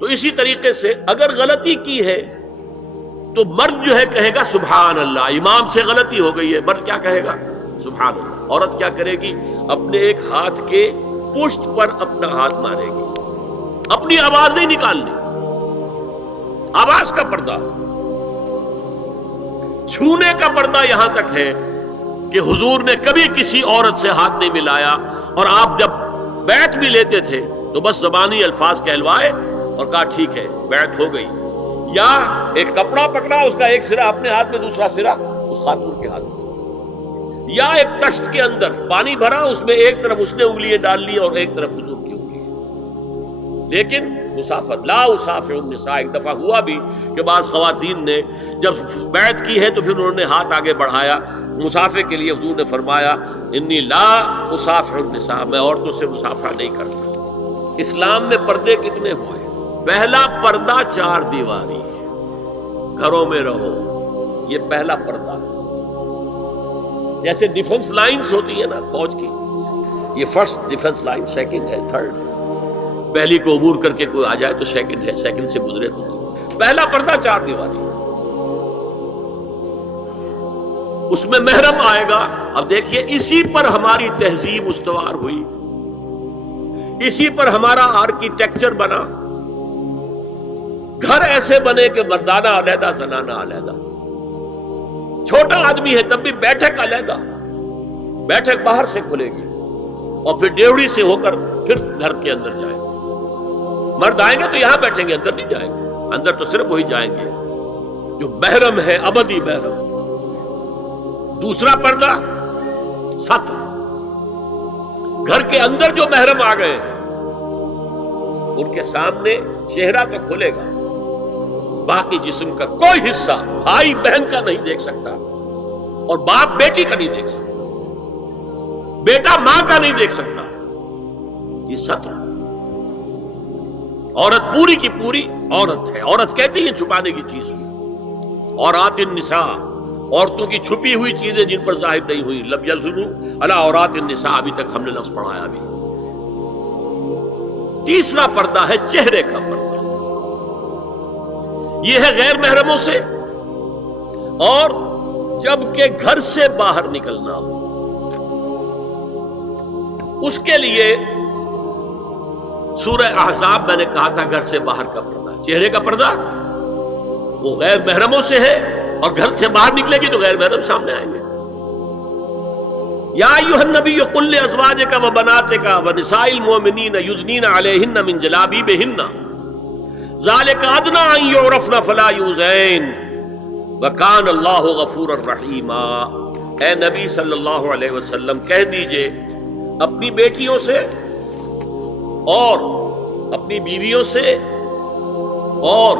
تو اسی طریقے سے اگر غلطی کی ہے تو مرد جو ہے کہے گا سبحان اللہ، امام سے غلطی ہو گئی ہے، مرد کیا کہے گا؟ سبحان اللہ۔ عورت کیا کرے گی؟ اپنے ایک ہاتھ کے پشت پر اپنا ہاتھ مارے گی، اپنی آواز نہیں نکالنی، آواز کا پردہ، چھونے کا پردہ یہاں تک ہے کہ حضور نے کبھی کسی عورت سے ہاتھ نہیں ملایا، اور آپ جب بیعت بھی لیتے تھے تو بس زبانی الفاظ کہلوائے اور کہا ٹھیک ہے بیعت ہو گئی، یا ایک کپڑا پکڑا، اس کا ایک سرا اپنے ہاتھ میں، دوسرا سرا اس خاتون کے ہاتھ میں، یا ایک تشت کے اندر پانی بھرا، اس میں ایک طرف اس نے انگلیاں ڈال لی اور ایک طرف حضور کی انگلی، لیکن مسافر لا اسافر النساء۔ ایک دفعہ ہوا بھی کہ بعض خواتین نے جب بیعت کی ہے تو پھر انہوں نے ہاتھ آگے بڑھایا مسافر کے لیے، حضور نے فرمایا انی لا اسافر النساء، میں عورتوں سے مسافرہ نہیں کرتا۔ اسلام میں پردے کتنے ہوئے؟ پہلا پردہ 4 دیواری، گھروں میں رہو، یہ پہلا پردہ ہے۔ جیسے ڈیفنس لائنز ہوتی ہے نا فوج کی، یہ فرسٹ ڈیفنس لائن، سیکنڈ ہے، تھرڈ ہے، پہلی کو عبور کر کے کوئی آ جائے تو سیکنڈ ہے، سیکنڈ سے گزرے تو پہلا پردہ 4 دیواری، اس میں محرم آئے گا۔ اب دیکھیے اسی پر ہماری تہذیب استوار ہوئی، اسی پر ہمارا آرکیٹیکچر بنا، گھر ایسے بنے کہ مردانہ علیحدہ زنانہ علیحدہ، چھوٹا آدمی ہے تب بھی بیٹھک علیحدہ، بیٹھک باہر سے کھلے گی اور پھر ڈیوڑی سے ہو کر پھر گھر کے اندر جائیں گے، مرد آئیں گے تو یہاں بیٹھیں گے، اندر نہیں جائیں گے، اندر تو صرف وہی جائیں گے جو محرم ہے، ابدی محرم۔ دوسرا پردہ ستر، گھر کے اندر جو محرم آ گئے ہیں ان کے سامنے چہرہ تو کھلے گا، باقی جسم کا کوئی حصہ بھائی بہن کا نہیں دیکھ سکتا، اور باپ بیٹی کا نہیں دیکھ سکتا، بیٹا ماں کا نہیں دیکھ سکتا، یہ ستر۔ عورت پوری کی پوری عورت ہے، عورت کہتی ہے چھپانے کی چیز کی، عورات النساء، عورتوں کی چھپی ہوئی چیزیں جن پر ظاہر نہیں ہوئی، لم یظہروا علی عورات النساء، ابھی تک ہم نے لفظ پڑھایا بھی۔ تیسرا پردہ ہے چہرے کا پردہ، یہ ہے غیر محرموں سے، اور جب کہ گھر سے باہر نکلنا ہو اس کے لیے سورہ احزاب میں نے کہا تھا گھر سے باہر کا پردہ، چہرے کا پردہ وہ غیر محرموں سے ہے، اور گھر سے باہر نکلے گی تو غیر محرم سامنے آئیں گے۔ یا ایھا النبی قل لازواجک وبناتک ونساء المؤمنین یدنین علیہن من جلابیبہن ذالک ادنی ان یعرفن فلا یؤذین وکان اللہ غفورا رحیما۔ اے نبی صلی اللہ علیہ وسلم کہہ دیجئے اپنی بیٹیوں سے اور اپنی بیویوں سے اور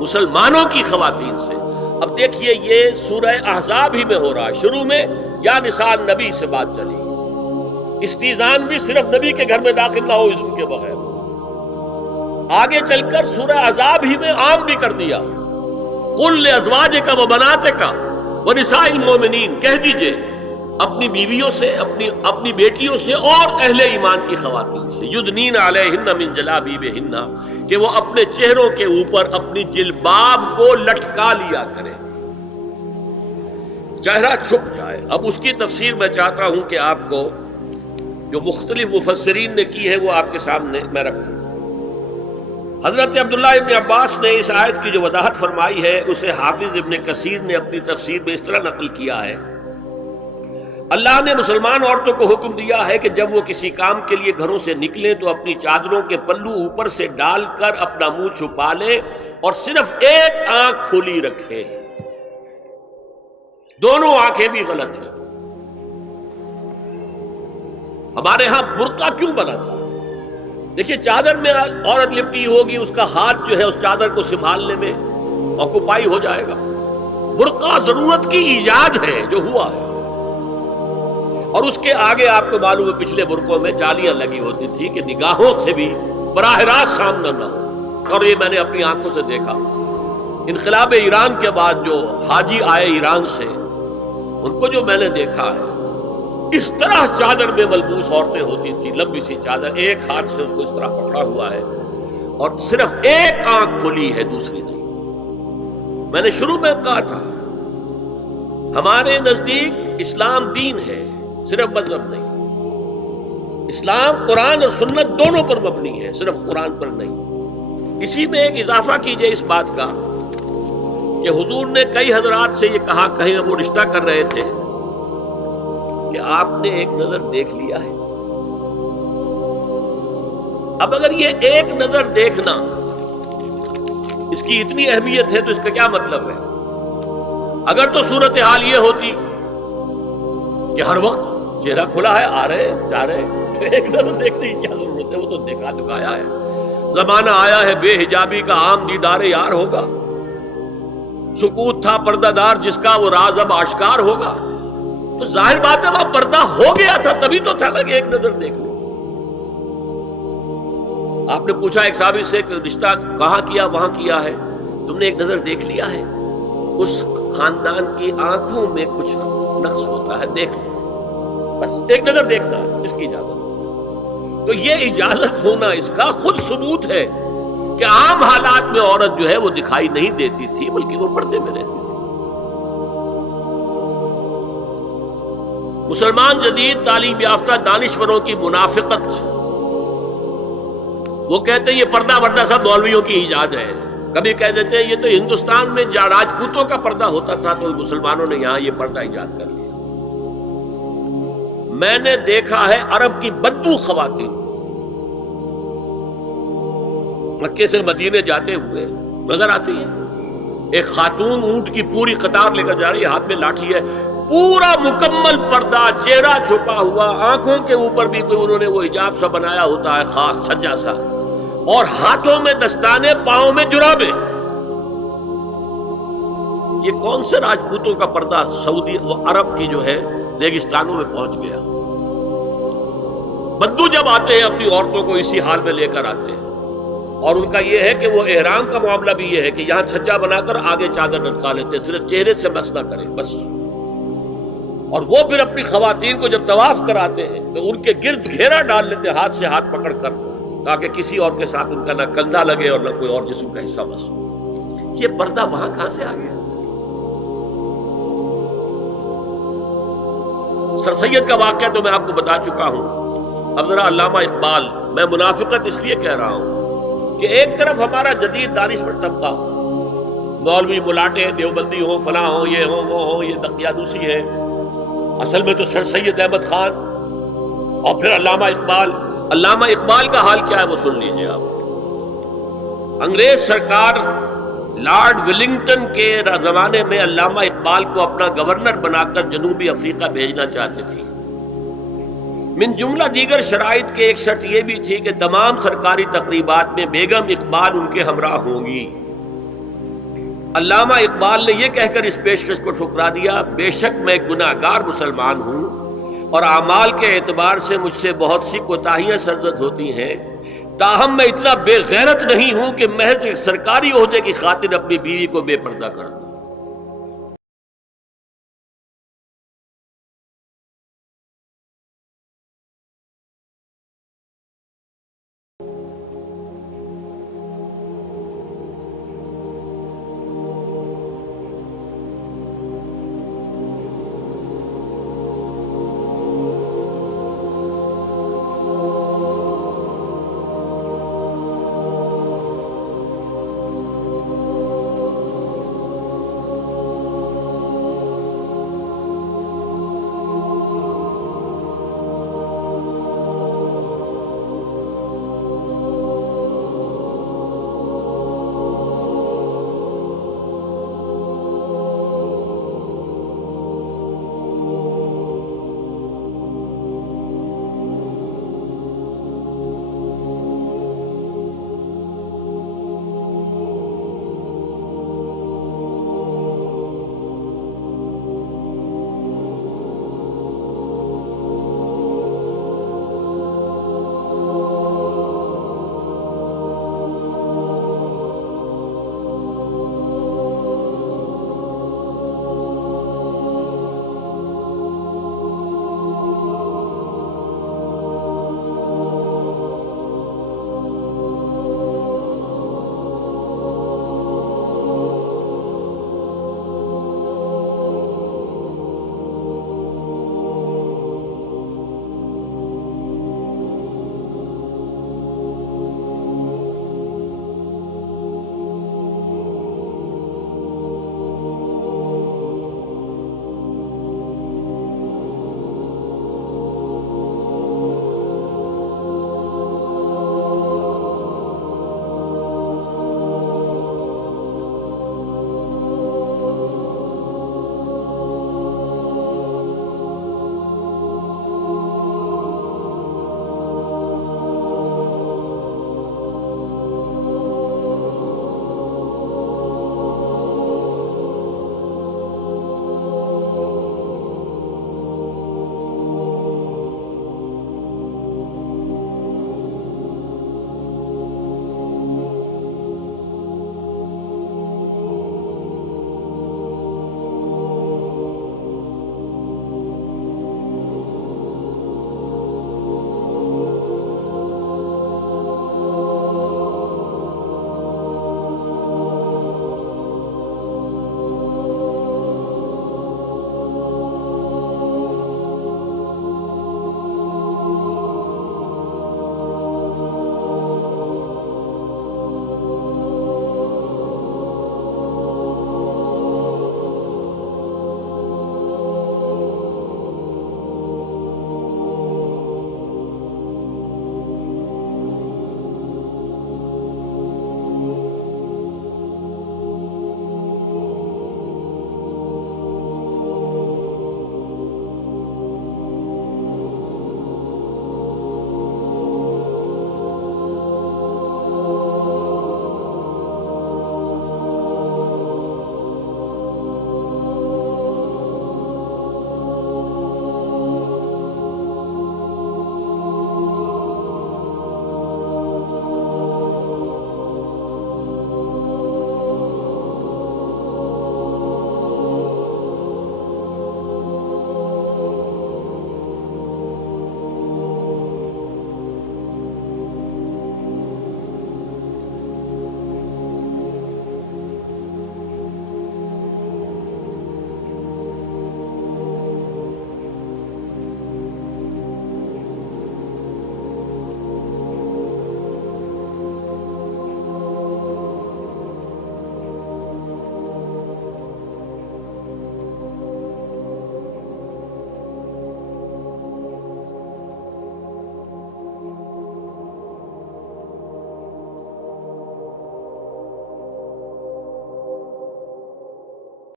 مسلمانوں کی خواتین سے۔ اب دیکھیے یہ سورہ احزاب ہی میں ہو رہا ہے، شروع میں یا نساء نبی سے بات چلی، استیزان بھی صرف نبی کے گھر میں داخل نہ ہو اذن کے بغیر، آگے چل کر سورہ احزاب ہی میں عام بھی کر دیا، قل لازواجک وبناتک ونساء المؤمنین، کہہ دیجئے اپنی بیویوں سے، اپنی بیٹیوں سے اور اہل ایمان کی خواتین سے، یدنین علیہن من جلابیبہن، کہ وہ اپنے چہروں کے اوپر اپنی جلباب کو لٹکا لیا کریں، چہرہ چھپ جائے۔ اب اس کی تفسیر میں چاہتا ہوں کہ آپ کو جو مختلف مفسرین نے کی ہے وہ آپ کے سامنے میں رکھوں۔ حضرت عبداللہ ابن عباس نے اس آیت کی جو وضاحت فرمائی ہے اسے حافظ ابن کثیر نے اپنی تفسیر میں اس طرح نقل کیا ہے، اللہ نے مسلمان عورتوں کو حکم دیا ہے کہ جب وہ کسی کام کے لیے گھروں سے نکلیں تو اپنی چادروں کے پلو اوپر سے ڈال کر اپنا منہ چھپا لیں اور صرف ایک آنکھ کھلی رکھیں، دونوں آنکھیں بھی غلط ہیں۔ ہمارے ہاں برقع کیوں بنا تھا؟ دیکھیے چادر میں عورت لپٹی ہوگی، اس کا ہاتھ جو ہے اس چادر کو سنبھالنے میں آکوپائی ہو جائے گا۔ برقع ضرورت کی ایجاد ہے جو ہوا ہے، اور اس کے آگے آپ کو معلوم ہے پچھلے برقعوں میں جالیاں لگی ہوتی تھی کہ نگاہوں سے بھی براہ راست سامنا نہ ہو، اور یہ میں نے اپنی آنکھوں سے دیکھا۔ انقلاب ایران کے بعد جو حاجی آئے ایران سے، ان کو جو میں نے دیکھا ہے اس طرح چادر میں ملبوس عورتیں ہوتی تھی، لمبی سی چادر، ایک ہاتھ سے اس کو اس طرح پکڑا ہوا ہے، اور صرف ایک آنکھ کھلی ہے دوسری نہیں. میں نے شروع میں کہا تھا ہمارے نزدیک اسلام دین ہے، صرف مذہب نہیں. اسلام قرآن اور سنت دونوں پر مبنی ہے، صرف قرآن پر نہیں. اسی میں ایک اضافہ کیجئے اس بات کا کہ حضور نے کئی حضرات سے یہ کہا، کہیں وہ رشتہ کر رہے تھے کہ آپ نے ایک نظر دیکھ لیا ہے. اب اگر یہ ایک نظر دیکھنا اس کی اتنی اہمیت ہے تو اس کا کیا مطلب ہے؟ اگر تو صورتحال یہ ہوتی کہ ہر وقت چہرہ کھلا ہے، آ رہے جا رہے، تو ایک نظر دیکھنے کی کیا ضرورت ہے؟ وہ تو دیکھا دکھایا ہے. زمانہ آیا ہے بے حجابی کا، عام دیدار یار ہوگا. سکوت تھا پردہ دار جس کا، وہ راز اب آشکار ہوگا. تو ظاہر بات ہے وہاں پردہ ہو گیا تھا، تبھی تو تھا نا کہ ایک نظر دیکھ لو. آپ نے پوچھا ایک صحابی سے کہ رشتہ کہاں کیا؟ وہاں کیا ہے. تم نے ایک نظر دیکھ لیا ہے. اس خاندان کی آنکھوں میں کچھ نقص ہوتا ہے، دیکھ لو، بس ایک نظر دیکھنا اس کی اجازت. تو یہ اجازت ہونا اس کا خود ثبوت ہے کہ عام حالات میں عورت جو ہے وہ دکھائی نہیں دیتی تھی، بلکہ وہ پردے میں رہتی تھی. مسلمان جدید تعلیم یافتہ دانشوروں کی منافقت، وہ کہتے ہیں یہ پردہ وردہ سب مولویوں کی ایجاد ہے. کبھی کہہ دیتے ہیں یہ تو ہندوستان میں راجپوتوں کا پردہ ہوتا تھا تو مسلمانوں نے یہاں یہ پردہ ایجاد کر لیا. میں نے دیکھا ہے عرب کی بدو خواتین کو مکے سے مدینے جاتے ہوئے نظر آتی ہے. ایک خاتون اونٹ کی پوری قطار لے کر جا رہی ہے، ہاتھ میں لاٹھی ہے، پورا مکمل پردہ، چہرہ چھپا ہوا، آنکھوں کے اوپر بھی کوئی انہوں نے وہ حجاب سا بنایا ہوتا ہے خاص چھجا سا، اور ہاتھوں میں دستانے، پاؤں میں جرابیں. یہ کون سے راجپوتوں کا پردہ سعودی و عرب کی جو ہے ریگستانوں میں پہنچ گیا. بدو جب آتے ہیں اپنی عورتوں کو اسی حال میں لے کر آتے ہیں، اور ان کا یہ ہے کہ وہ احرام کا معاملہ بھی یہ ہے کہ یہاں چھجا بنا کر آگے چادر لٹکا لیتے، صرف چہرے سے مس نہ کریں بس. اور وہ پھر اپنی خواتین کو جب طواف کراتے ہیں تو ان کے گرد گھیرا ڈال لیتے ہاتھ سے ہاتھ پکڑ کر، تاکہ کسی اور کے ساتھ ان کا نہ کندھا لگے اور نہ کوئی اور جسم کا حصہ بس. یہ پردہ وہاں کہاں سے آ گیا؟ سر سید کا واقعہ تو میں آپ کو بتا چکا ہوں. اب ذرا علامہ اقبال، میں منافقت اس لیے کہہ رہا ہوں کہ ایک طرف ہمارا جدید دانشور طبقہ، مولوی ملاٹے دیوبندی ہوں، فلاں ہوں، یہ ہوں وہ ہوں، یہ دقیانوسی ہے، اصل میں تو سر سید احمد خان، اور پھر علامہ اقبال. علامہ اقبال کا حال کیا ہے وہ سن لیجئے آپ. انگریز سرکار لارڈ ولنگٹن کے زمانے میں علامہ اقبال کو اپنا گورنر بنا کر جنوبی افریقہ بھیجنا چاہتے تھی. من جملہ دیگر شرائط کے ایک شرط یہ بھی تھی کہ تمام سرکاری تقریبات میں بیگم اقبال ان کے ہمراہ ہوں گی. علامہ اقبال نے یہ کہہ کر اس پیشکش کو ٹھکرا دیا، بے شک میں گناہگار مسلمان ہوں اور اعمال کے اعتبار سے مجھ سے بہت سی کوتاہیاں سرزد ہوتی ہیں، تاہم میں اتنا بے غیرت نہیں ہوں کہ محض ایک سرکاری عہدے کی خاطر اپنی بیوی کو بے پردہ کر دوں.